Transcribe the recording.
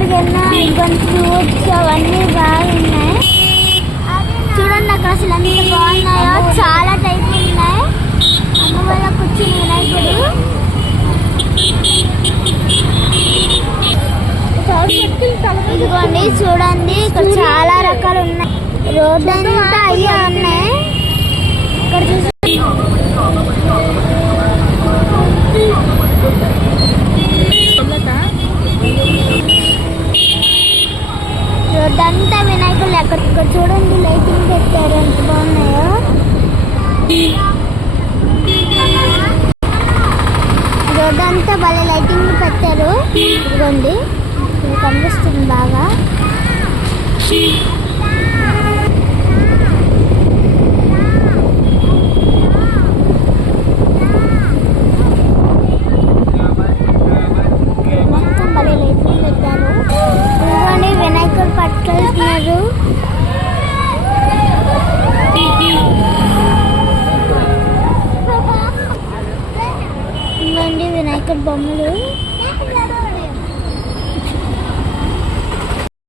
ఎక్కడికైనా ఇటువంటి ఫ్రూట్స్ అవన్నీ బాగున్నాయి. చూడండి అక్కడ అసలు ఎంత బాగున్నాయో, చాలా టైప్ ఉన్నాయి. అమ్మ వాళ్ళ కూర్చుని వినాయకుడు. ఇదిగోండి చూడండి, ఇక్కడ చాలా రకాలు ఉన్నాయి. రోడ్డు అంతా అయ్యే ఉన్నాయి. ఇక్కడ రోడ్డు అంతా వినాయకులు. ఎక్కడ చూడండి లైటింగ్ పెట్టారు, ఎంత బాగున్నాయో. రోడ్డు అంతా భలే లైటింగ్ పెట్టారు. ఇదిగోండి కనిపిస్తుంది బాగా. మొత్తం భలే లైటింగ్ పెట్టారు. ఇదిగోండి వినాయకుడు పట్టుకెళ్తున్నారు. ఇదిగోండి వినాయకుడు బొమ్మలు.